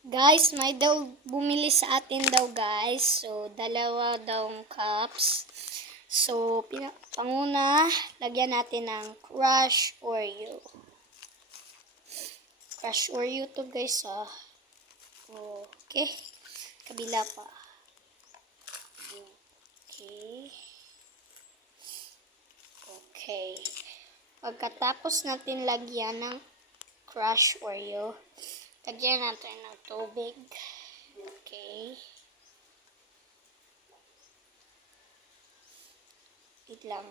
Guys, may daw bumili sa atin daw guys. So, dalawa daw cups. So, panguna, lagyan natin ng Crush Oreo. Crush Oreo to guys Okay. Kabila pa. Okay. Okay. Pagkatapos natin lagyan ng Crush Oreo, lagyan natin ng tubig. Okay. Wait lang.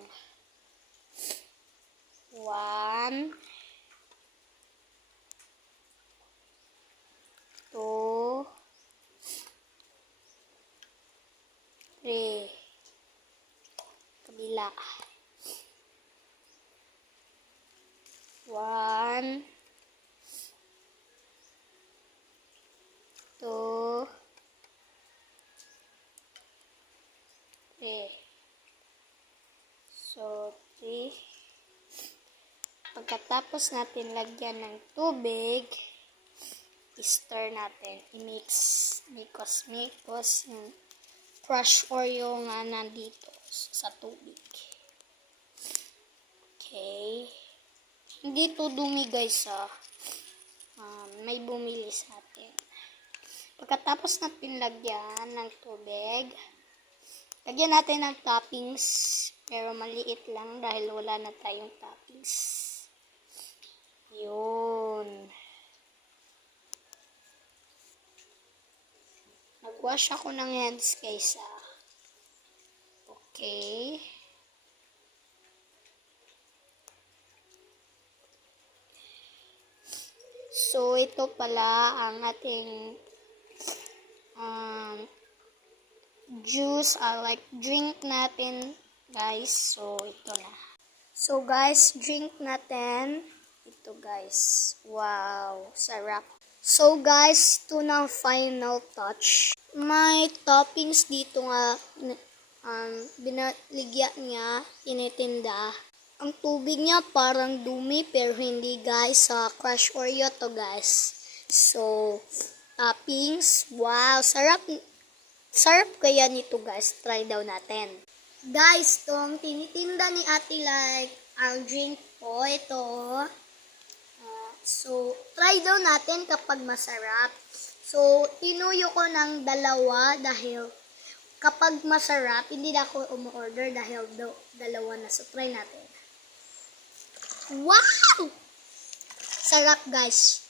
1, 2, 3. Kabila. 1, 2, 3. So, 3. Pagkatapos natin lagyan ng tubig, i-stir natin, i-mix because yung Crush Oreo nga nandito sa tubig. Okay. Hindi to dumi guys may bumili sa atin. Pagkatapos natin lagyan ng tubig, lagyan natin ng toppings, pero maliit lang dahil wala na tayong toppings. Yun. Nag-wash ako ng hands guys Okay. So, ito pala ang ating juice, drink natin, guys. So, ito na. So, guys, drink natin. Ito, guys. Wow, sarap. So, guys, ito na ang final touch. May toppings dito nga, binaligyan niya, tinitinda. Ang tubig niya parang dumi, pero hindi, guys. Crush Oreo to, guys. So, toppings. Wow, sarap. Sarap kaya nito, guys. Try daw natin. Guys, tong tinitinda ni Ate ang drink po. Ito. So, try daw natin kapag masarap. So, tinuyo ko ng 2 dahil kapag masarap, hindi na ako umu-order dahil 2 na. So, try natin. Wow! Sarap, guys.